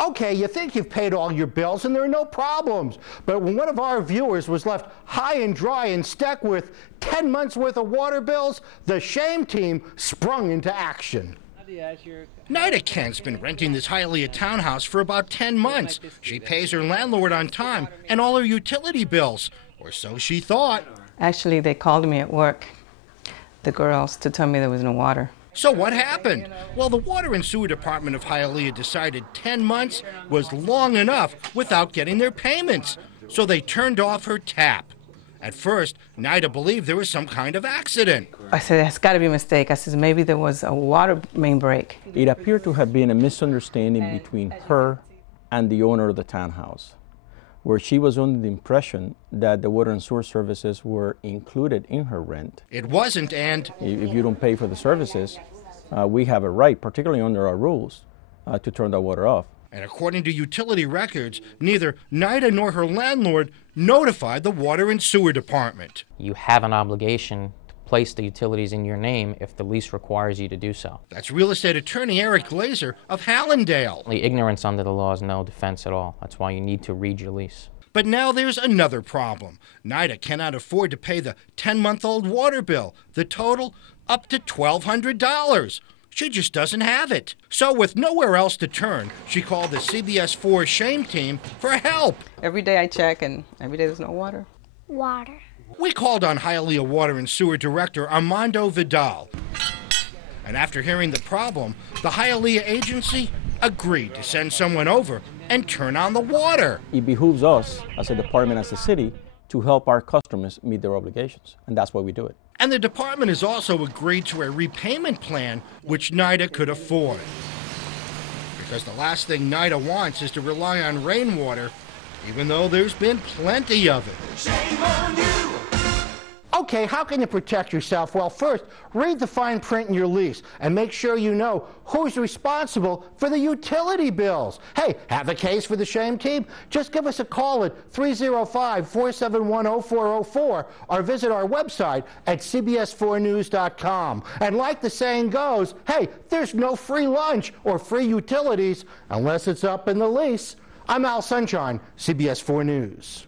Okay, you think you've paid all your bills and there are no problems. But when one of our viewers was left high and dry and stuck with 10 months worth of water bills, the Shame Team sprung into action. Nida Kent's been renting this Hialeah townhouse for about 10 months. She pays her landlord on time and all her utility bills, or so she thought. Actually, they called me at work, the girls, to tell me there was no water. So what happened? Well, the Water and Sewer Department of Hialeah decided 10 months was long enough without getting their payments, so they turned off her tap. At first, Nida believed there was some kind of accident. I said, it's got to be a mistake. I said, maybe there was a water main break. It appeared to have been a misunderstanding between her and the owner of the townhouse, where she was under the impression that the water and sewer services were included in her rent. It wasn't, and if you don't pay for the services, we have a right, particularly under our rules, to turn the water off. And according to utility records, neither Nida nor her landlord notified the Water and Sewer Department. You have an obligation to place the utilities in your name if the lease requires you to do so. That's real estate attorney Eric Glazer of Hallandale. The ignorance under the law is no defense at all. That's why you need to read your lease. But now there's another problem. Nida cannot afford to pay the 10-month-old water bill, the total up to $1,200. She just doesn't have it. So with nowhere else to turn, she called the CBS 4 Shame Team for help. Every day I check, and every day there's no water. Water. We called on Hialeah Water and Sewer Director Armando Vidal. And after hearing the problem, the Hialeah agency agreed to send someone over and turn on the water. It behooves us as a department, as a city, to help our customers meet their obligations, and that's why we do it. And the department has also agreed to a repayment plan which Nida could afford. Because the last thing Nida wants is to rely on rainwater, even though there's been plenty of it. Shame on you! Okay, how can you protect yourself? Well, first, read the fine print in your lease and make sure you know who's responsible for the utility bills. Hey, have a case for the Shame Team? Just give us a call at 305-471-0404 or visit our website at cbs4news.com. And like the saying goes, hey, there's no free lunch or free utilities unless it's up in the lease. I'm Al Sunshine, CBS 4 News.